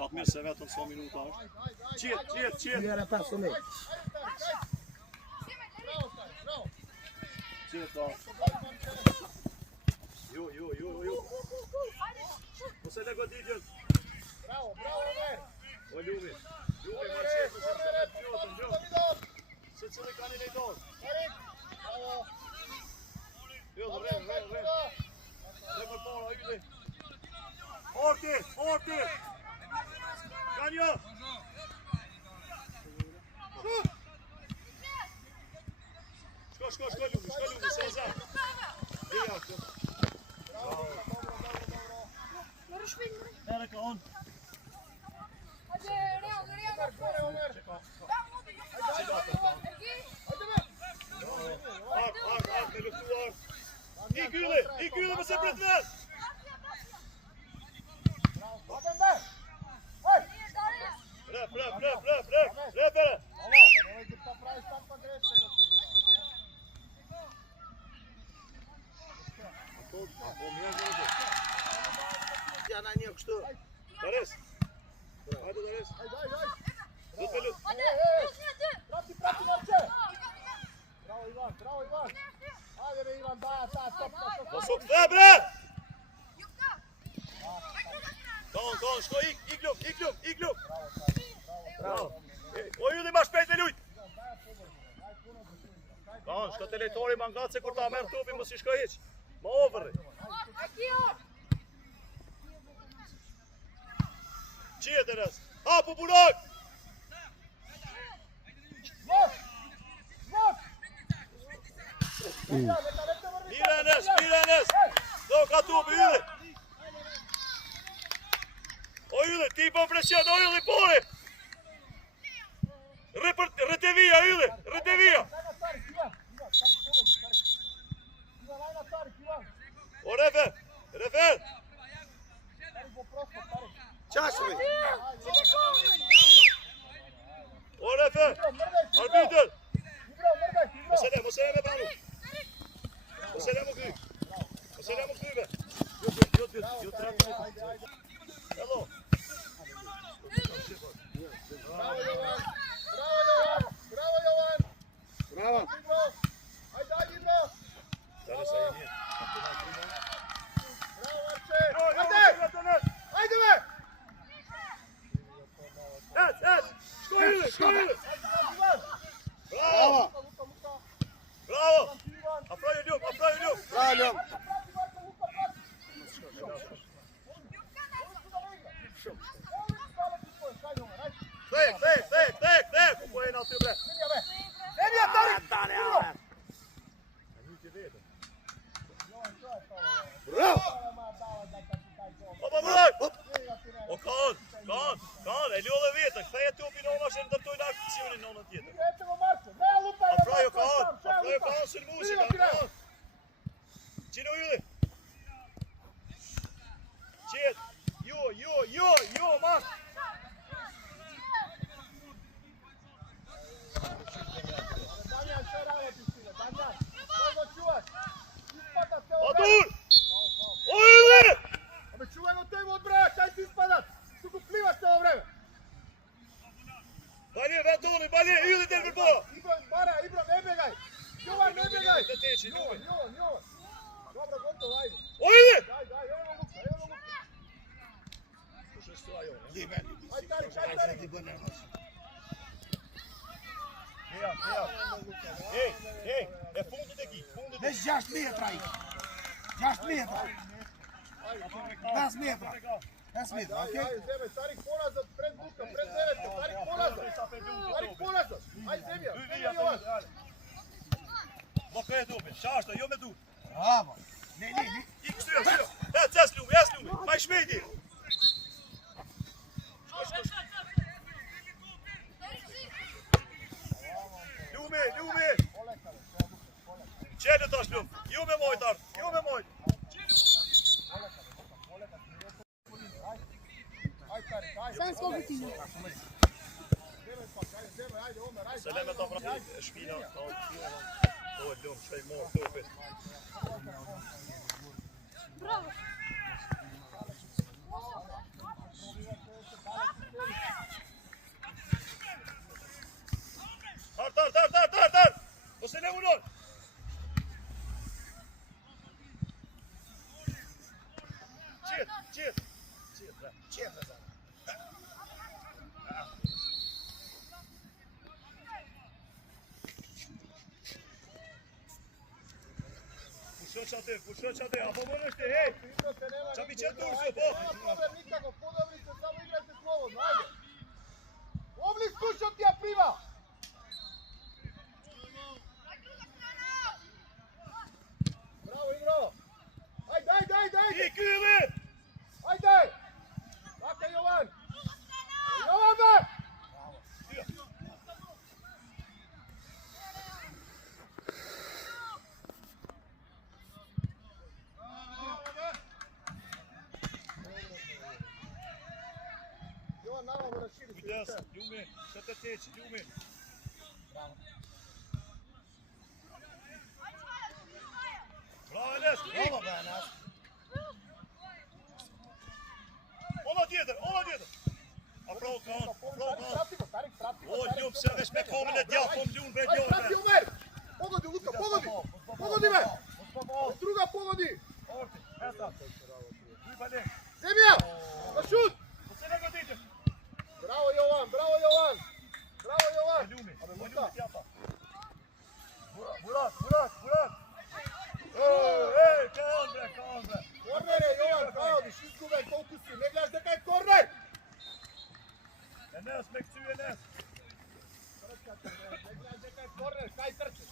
Fatmir se vetëm sa minuta është. Qiet. Era passo lei. Qiet da. Jo. Mos e lego ditën. Bravo, Ömer. O Ljumi, ma qetë, se të vetë pjotën, Ljumi. Se që dhe kanë i lejton. Bravo. Pjotën, re. Dhe për para, Yli. Orti. Kanjo. Shko, Ljumi, se zem. Dija, këtë. Herë ka on. Art, me luftuar. Ik Yli, me se bretvel. Rep, Bere. Ja na një kështu. Dares. Hajde, Dares. Do të lut. Prati, Marče. Bravo, Ivan. Hajde be, Ivan, daja, top. Mos u kthe, bre! Kon, shko, ik luk. Bravo. O Yli, ma shpejt me lujt. Kon, shko te lejtori ma nga se kur ta merë tupi, mos i shko hiq. Ma overri. Qiet e rës. Hapu burak! Mire Do ka tupi, Yli. O Yli, ti po presion, o Yli, pori! Retevija, Yli, retevija! O Refer! Čašovi. O Refer! Arbitër! Mosele me banu! Mosele mu kryve! Jo të ratë. Hello! Bravo, Jovan. Bravo. Hajde, Ibro. Sada sa i nije. Bravo, Marče. Hajde, be. Shko Yli! Bravo. Bravo! Afroju Ljum! Bravo, Ljum. Tek! Po e në aty bre! Emja, Tarik. Bravo. Opa bëraj! O kan! E ljodhe vetën, këtheje të upi në ona që në dërtojnë akcionin në ona tjetër. Afroju kan, së në muzik, Qino Yli! Qiet! Jo, man! Adur! O Yli! Ame čuvaj od tebe od braja, čaj si ispadat. Suku plivaš te ovo vreme. Balje, Vetoni, Yli te përboa! Ibro, ne begaj. Jovan, ne begaj. Te teči, Ljumi! Jovan. Dobro, gotovo, ajde. O Yli! Ajde, evo Luka. Slušaj što ajo. Ajde, Tarik. Ej, e fundit e ki, Vesh 6 metra ai. 6 metra. 5 metra. 5 metra, okej? Ajde, Zeme, Tarik ponazad, pred Luka, pred devete. Tarik ponazad. Ajde, Zemja, Jovan. Bo këtë tupi, qashtë, jo me du. Bravo. Ne. I kështu, jes Ljumi, ma i shmejti. Ljumi. Qenë tash Ljum, ju me mojtë artë, Sen ska gå till. Seleme ta pra shpina, o Ljum, shkaj morë tupit. Bravo. Četa za. Pušoćate, a pomožete, hej! Čapi četu ušao, po! Nikako, podobri se, samo igrajte slobodno, ajde! Ovli slušao ti ja priva! Bravo, Igro! Ajde! Kyli! Ajde! Laka Jovan! Jovan be! Jovan, navamo da širi se. Yes, Ljumi, šta te teći, Ljumi? Bravo, Enes! Ovo ga nas. Ona djeder! A pravo kan! Pratimo, Tarik, pratimo. Oj, Ljum, se već me komine djafom, Ljum, bre, Ajde, Ljum, prati bre! Omer! Pogodi, Luka, pogodi! Pogodi me! Druga pogodi! Zemlja! Na šut! Bravo Jovan! Ljumi, djafa! Burak! Ej, kan, bre! Korner je Jovan, pravo, izguben, fokusi, ne gledaš da kaj je korner! Enes, mek tu Enes! Ne gledaš da kaj je korner, kaj trčiš?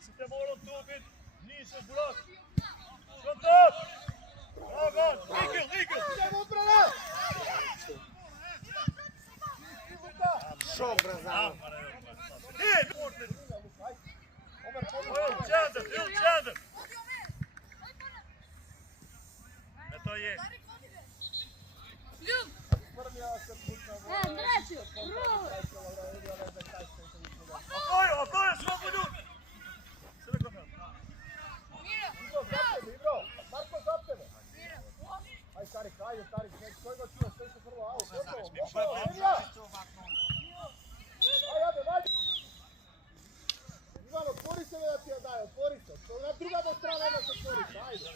Sitte morom tu bit, Nise, Burak! Skott upp! Bra, gan! Rikel! Idemo odbrana! Šok brazano. Hej, Omer, Ultjander! To je. Andreću, Okoje, slobodu! Ibro, Marko za tebe! Ajde, Tarik, koji ga čuva, sve se prvo, gotovo, Zemlja! Ajde! Ivan, otvori se da ti ja daje, otvori se. Na druga do strana da se otvori se, ajde.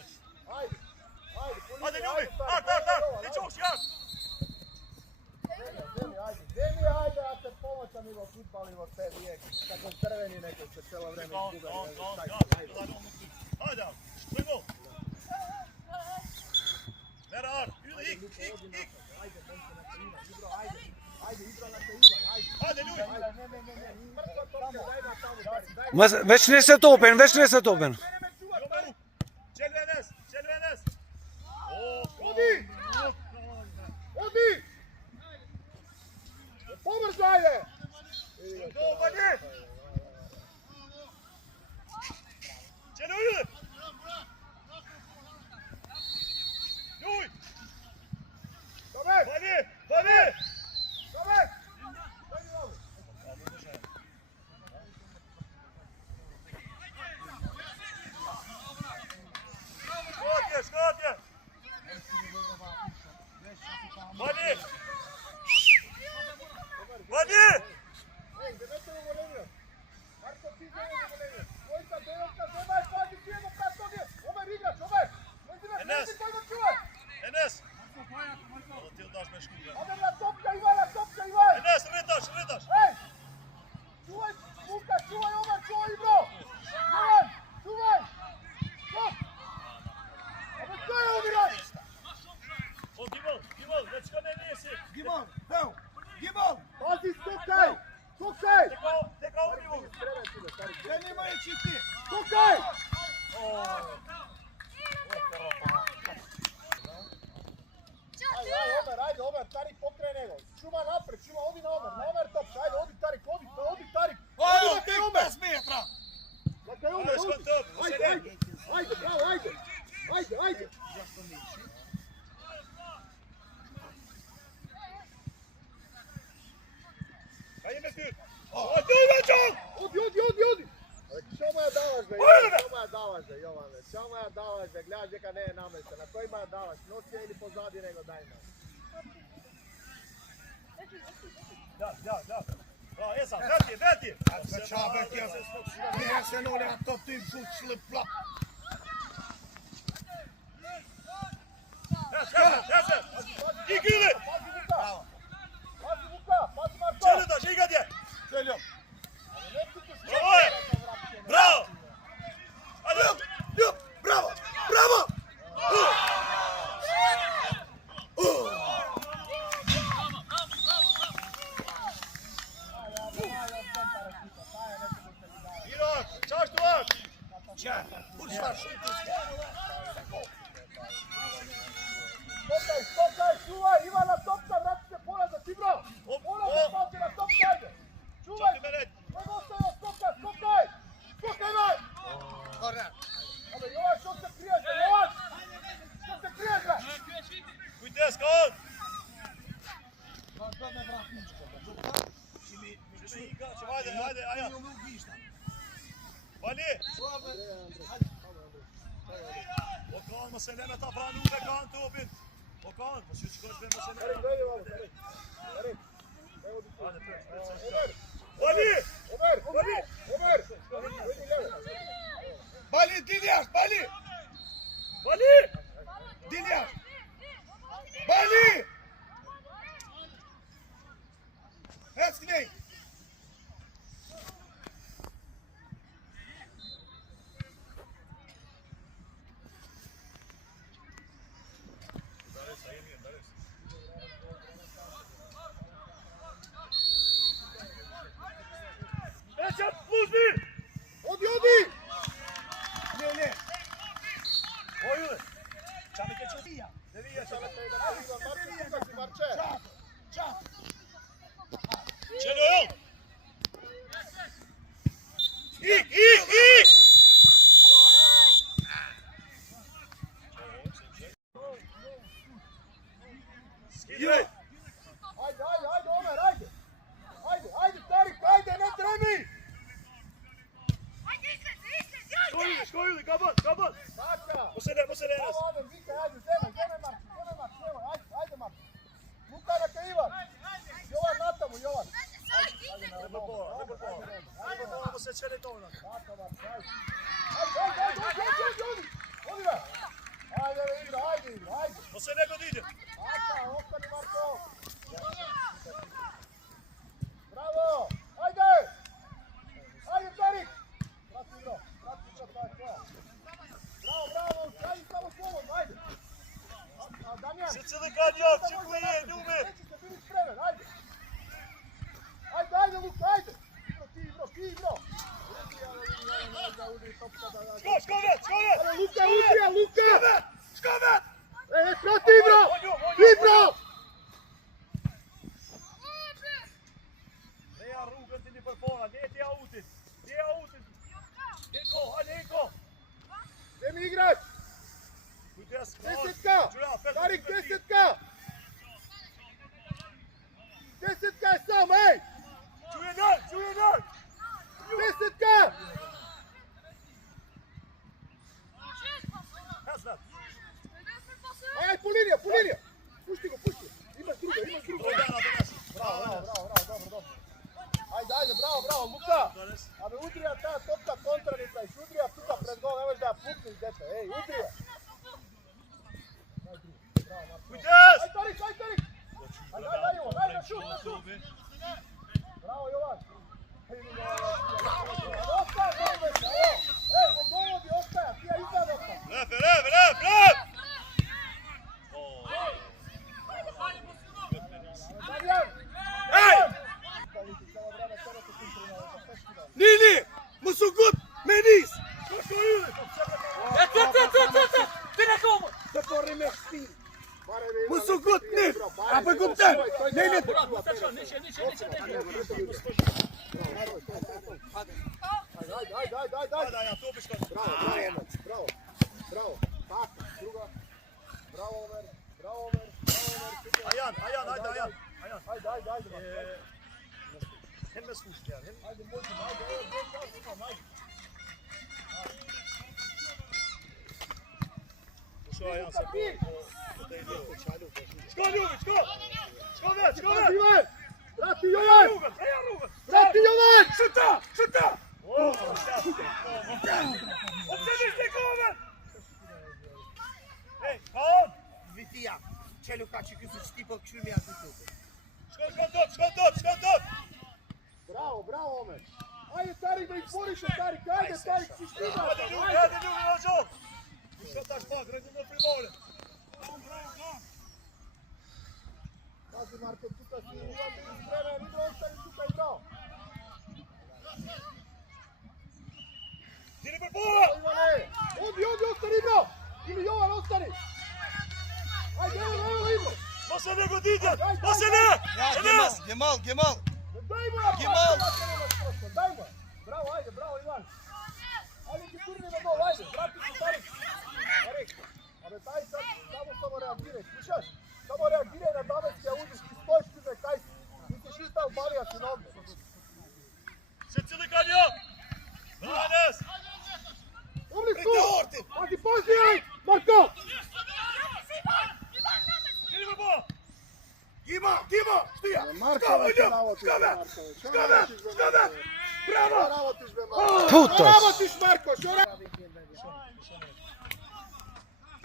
Ajde, Ljumi, ti čuš, jak! Zemlja, ajde, ja te pomoćam Ivo, futbal od tebi, kako crveni neko se cijelo vreme izgubili. Ajde, springo! Vera Ar, ik! Ajde, Ljumi! Već ne se topen. Čelve Enes! Odi! Pobrzo, ajde! Dobar! Čelve! Ljuj! Domek! Bani! Domek! Skot je! Bani! Ej, devete u volenju! Marko, ti zove u volenju! Dvojka, devetka, zemaj, pazi, ti jedno prat ovdje! Omer, igrač, Omer! Enes! Enes! Malo ti daš me škuga. Adem, topka Ivan! Enes, ritaš! Ej! Čuvaj, Luka, čuvaj Omer, čuvaj Ibro! Jovan, čuvaj! Stop! Ame, to je odigrač! O, Gimol, već ga ne nisi! Gibol! Pazi, stokaj! Teka ovdje! Gdje nima je čisti? Stokaj! Ajde, Omer, Tarik pokrene go. Šuma napred, odi na Omer top, ajde, odi Tarik! Ovo, tek 5 metra! Lakaj Omer, ajde, bravo, ajde! Kaj je tu? Odi! Čemu ja davaš be, Jovane, gledaj djeka ne je namesta, na kojima ja davaš, nosi je ili pozadi nego daj me. Ja. Bra, Esa, veti! Nije se noli, a to ti žučli plap! Yes! Igri! Pazi Luka! Pazi Luka! Pazi Marko! Čeli da, žigad je! Željom. Bravo je! Bravo! Ajde! Ljub, bravo, bravo! Irak, čaš tu vaš! Stopkaj, čuvaj, Ivana, topka, vrati se, pola za ti, bro! Pola za stavke na topka, ajde! Čuvaj! Nego ostaje, stopkaj! Stopkaj, man! Korner. Ode, Jovan, što se kriješ, bre, Jovan? Što se kriješ, bre? Kujte, skon! Ajde, ajde, ajde! Vali! Okan, må se lämna ta fram Ove kan Tobin! Okan, måste ju skott vem måste lämna. Vali! Over! Bali, Diljaš, Bali! Vali! Diljaš! Bali! Esknej! Nećem, uzmi! Odi! Ne. Ojule! Čamike će vija! Ne vija će! Čelo, jel? Ik! Skidaj! Ajde, Omer, ajde! Ajde, Tarik, ajde, ne tremi! Skojili, kaban! Saka! Posele nas! Ode, vikaj, ajde, zeme, Marko, ajde, Marko. Luka neka Ivan! Jovan na tamo, Jovan! Ne bomo se čeli to onak. Odi ga! Ajde, igra, ajde! No se nego ide. Saka, ostani Marko! Bravo! Ajde! Ajde, Tarik! Prati igro, to je tvoja. Bravo, ajde samo slobodno, ajde! A Damjan! Srce Kanjak, čekuje, Nume! Neći se, bili spremen, ajde! Ajde, Luka, ajde! Ti igro! Skovet! Ajde, Luka, udrija, Luka! Skovet! Proti igro! Igro! Ne ja rugan ti ni per pola, ne ti autit! Inko! Gdje mi igrač? Desetka! Tarik, desetka! Desetka je sam, ej! Čuje dan! Desetka! Hasnat! Aj, Pulinija! Pušti go! Imaš druga! Dojana do nas! Bravo, dobro. Ajde, bravo, Luka! A me udrija ta topka kontranica i udrija tuka pred gol, nemoj da ja puknem dete, ej, udrija! Kujtes! Aj, Tarik! Ajde, Jovan, ajde, šut! Bravo, Jovan! Ostaje, Golbeća, evo! Ej, po golovi ostaja, ti ja iznad ostaje! Lep! Damjan! Ej! Lili! Musugut! Menis! Musugut! Nif! Apoi Gupten! Nene! Ajde! Ja to biš Bravo! Tako, druga! Bravo, Omer! Ajan! Ajde! Hem is goed, ja. Ajde, možemo, ajde! Zo, Ajan, se Skovet! Ivan! Vrati Jovan! Vrati Jovan! Šuta! Opzet is de komen! Hey, kom! Vitija! Čelju kači ki su štipal kšumi ja tu. Skot! Bravo, bravo, Omer. Ajde, Tarik, da ih boriš, Tarik, ajde, Tarik, si štima. Ajde, ljudi, Rađo! Skotaš pak, redimo primore. Pazi, Marko, tuka si spreman, Ibro, ostani tuka i bravo. Dini per pola! Ivane, odi, ostani, Ibro. Ili Jovan, ostani. Ajde, evo, Ibro. Može nego Didijan! Može ne! Enes! Gemal. Daj mu ja, Gimal. Daj mu. Bravo, ajde, bravo, Ivan. Ajde, ti turni na gol, ajde, vrati se, Tarik. Tarik, abe, taj sad samo reagiraj, slušaš? Samo reagiraj na davetski, a uđeš, ti stojiš tu da kaj si. Ti se šita u balija si na ovdje. Srci likanja! Enes! Umni su! Pazi, aj! Marko! Dini per pola! Gimo, štija. Skave. Bravo. Ravotiš, be, Marko. Putos. Ravotiš, Marko,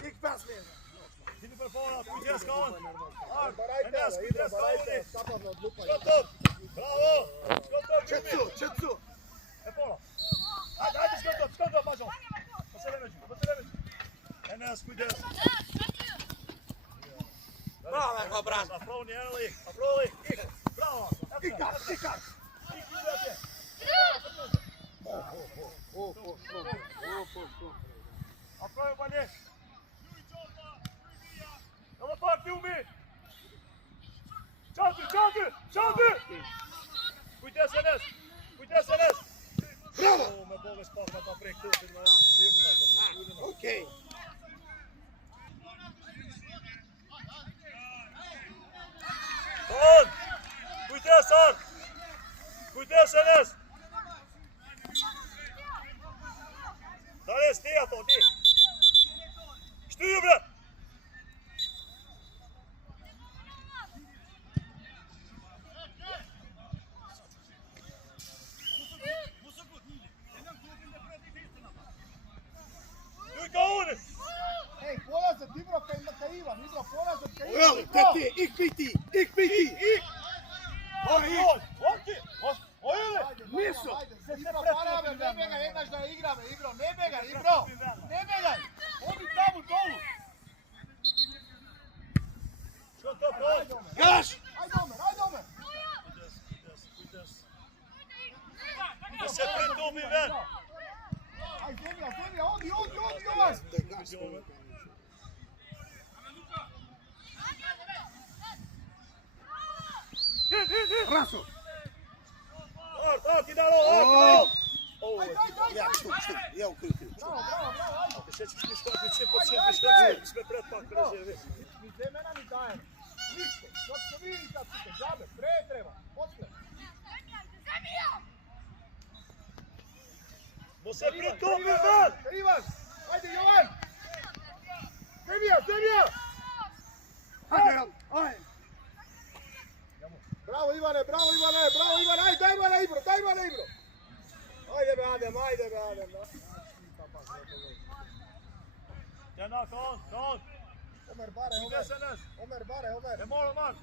Ik pas meer. Dini per pola, Kujdes kan! Barajte, Enes, Ibro, Kujdes kan barajte, ovdje! kapavno odlupaj. Skot op! Bravo! Skot op, Jimmy! Četsu. E pola! Ajde, skot op, Mađo! Pa se remeđu! Enes, Kujdes! Bravo, Bran. Afroni, Eli! Bravo! Ikar. Afroju, Banje! Ela pak, Filmi! Çaldı! Kujdes, Enes! Bravo! Me bove spadla pa prek kupi, no. Okej. Kon! Kujdes, Enes! Dale, stija to, ti! Štiju, bre! Ej, polazat, Ibro, ka Ivan, Ibro, polazat, ka Ivan, Evo, Ibro! ik piti. Nisu. Ibro, parave, ne begaj, ne znaš da igrame, Ibro, ne begaj, odi tamo dolu. Gaš. Ajde, Omer. Da se pritubi ven! Ajde, zemlja, odi, Jovan. Raso. Ti dalo! Ajde. Ja u kriv. Bravo, ajde. Še ćeš mi škoti, će početi, sve predpak preživi. Ni zemena ni dajem. Ništa, dok se vidi kad su te džabe, treba, posle. Mo se pritubi ven! Ivan, ajde Jovan! Zemlja! Ajde. Bravo Ivane, ajde, daj me na Ibro! Ajde be Adem! Tjena, kon! Omer bare, Kujdes, Enes! Omer bare. Ne moro man!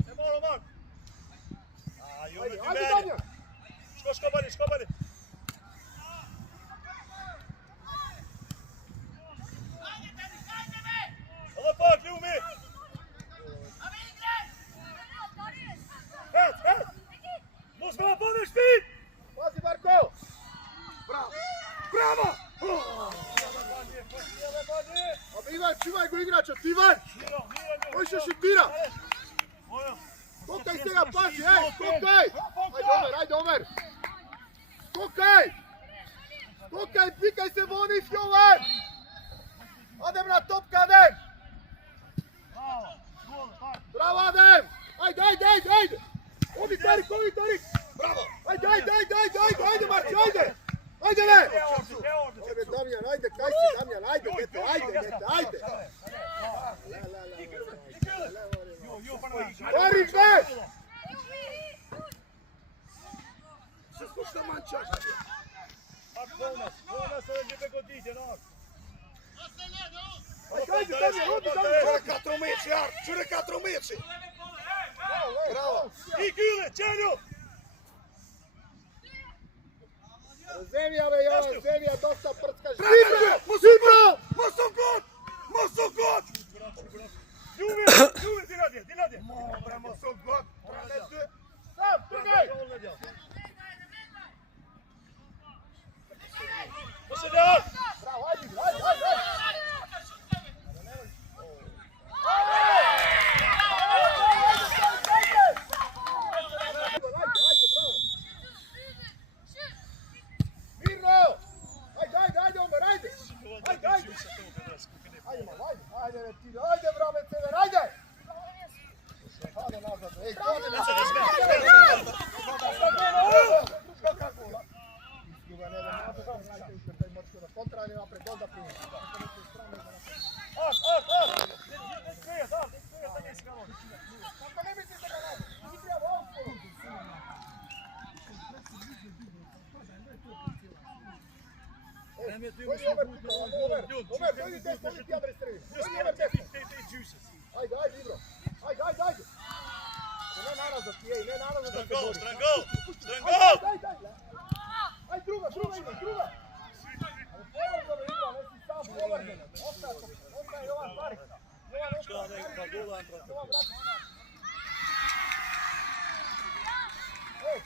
Ajde, Danja! Ško bani! Ela pak, Ljumi! Het! Moes wel bonus speed! Pazi Marko! Bravo. Abi Ivan, čuvaj go igrača, ti Ivan! Koji se šutira? Skokaj se ga, pazi, skokaj! Ajde Omer! Skokaj, pikaj se vonis, Jovan! Adem na topka, Adem! Bravo, Adem! Ajde! Odi Tarik! Bravo. Ajde, Marci, ajde! Ajde, ne! Ajde, Damjan, ajde, kaj si, Damjan, ajde! Tarik, ne! Se spušta mančaš. Volnas, ali će preko Diđe, no! Ajde, Damjan, odi, Damjan! Katro meč, jar. Čure katro meče. Bravo. I Gule, Čelju! Zemlja, be, Jovan, zemlja, dosta prckaš. Mosokot! Ljubi, di radije. Bre, Mosokot! Sam, trgaj! Posljedan! Bravo, ajde. Mirno! Ajde, Omer, ajde! Ajde, bravo, Cever, ajde! Hajde nazad, ej, hajde nazad. Kontra ili napred, dol da primi. Kako ne misliš da ga radi? Ti treba okolo. Koji je Omer pitao? Omer, koji je desno, koji ti adres trevi? Koji je Omer desno? Ajde, Ibro. Ajde. Ne narazat ti, ne narazat da se bori. Strangol! Ajde, druga, Ibro. Ali povrđeno, Ibro, ne si sam povrđeno. Ostaje Jovan Parik. Jovan vrati. Ej!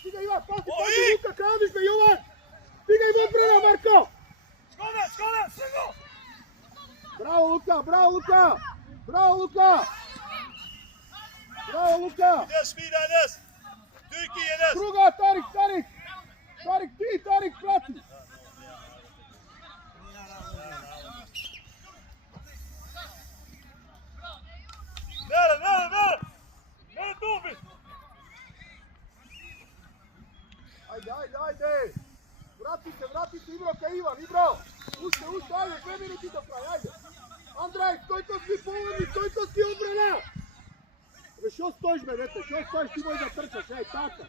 Stiga Ivan, pasti, Luka, kradiš me Jovan! Stiga im odbrana, Marko! Skåne, Strangol! Bravo Luka! Enes, vida Enes! Türki Enes! Druga, Tarik! Tarik, prati! Nere! Nere Tobi! Ajde! Vrati se, Ibro, ka Ivan, Ibro! Ušte, ajde, 2 minuti do kraja, ajde! Andrej, stojkosti povodni, stojkosti odbrana! Što stojiš me, dete, što stojiš, ti moj da trčaš, ej, taka!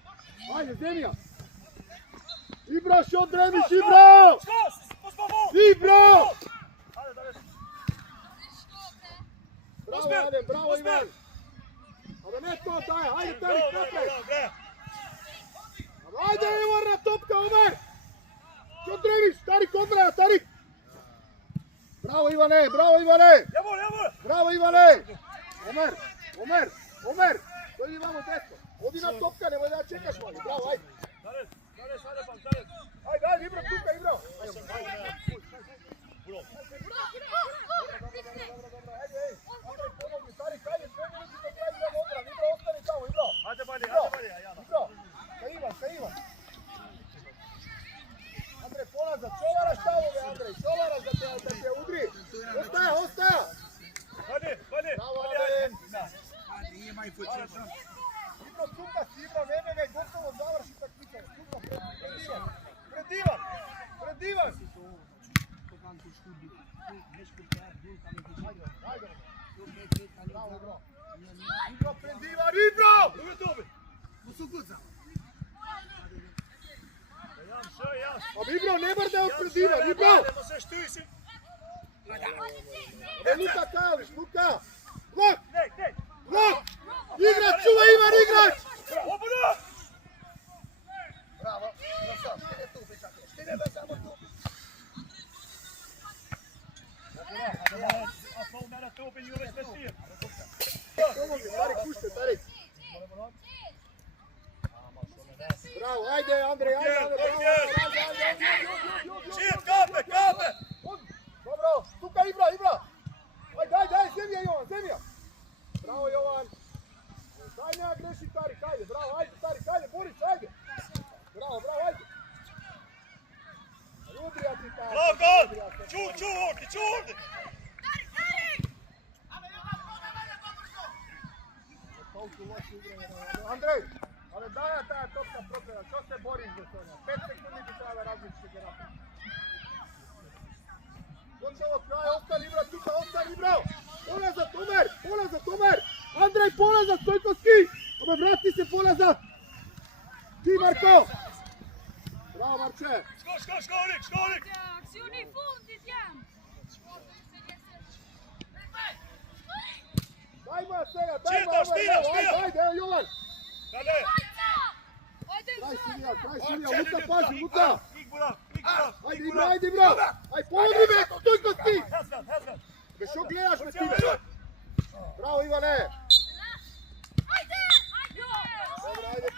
Ajde, zemlja! Ibro, što dremiš, Ibro! Ibro! Bravo, Ivan! Ali ne to daje, ajde, Tarik, napred! Ajde, Ivan, topka, Omer! Što dremiš, Tarik, odbrana, Tarik! Bravo, Ivane! Bravo, Ivane! Omer! Dojdi vamo desno! Odi na topka, nemoj da čekaš mali, bravo, ajde! Ajde, Ibro, tuka, Ibro! Ajde, Andrej, pomogli, Tarik, ajde, 2 minuti do kraja igramo odbran, Ibro, ostani tamo, Ibro! Hajde, Jana! Ibro, ka Ivan! Andrej, polazak, čovaraš stavove, Andrej, čovaraš da te udri! Ostaja! Hajde! Bravo, Alen! Ibro, tuka si, Ibro, ne, gotovo završi takmičenje, tuka, pred Ivan! Ajde! Bravo, Ibro! Ibro, pred Ivan, Ibro! A Ibro, ne bar da je pred Ivan, Ibro! Luka Kališ, Luka! Blok! Igrač, čuva Ivan, igrač! Bravo, stine tu, pičake, stine da samo tu. Pomogi, Tarik, pušte, Tarik. Bravo, ajde, Andrej, ajde, Šir, kape! Dobro, tuka Ibra! Ajde, zemlja Jovan, zemlja! Bravo, Jovan! Daj ne agreši, Tarik, ajde, bravo, ajde, Tarik, ajde, Boris, ajde! Bravo, ajde! Rudrija ti tako! Bravo, gol! Ču ovdje! Andrej, ali daj ta topka propreda, što se boriš za to? 5 sekundi ti treba različiti ga napraviti. Doći ovo kraj, ostani Ibra, tuka, ostani Ibra! Ulazat, Omer! полезат, Стојковски! Абе, врати се полезат! Ти, Марко! Браво, Марче! Skål! Azioni fondi siamo. Дай му сега, дай му! Čito, Špija! Ajde, evo Jovan! Dale! Kraj Silija, Luka, pazi, Luka! Kik Burak! Ajde, Ibra! Aj, pomogli me, Stoјkovski! Hezgan! Be, što gledaš me time? Bravo, Ivane!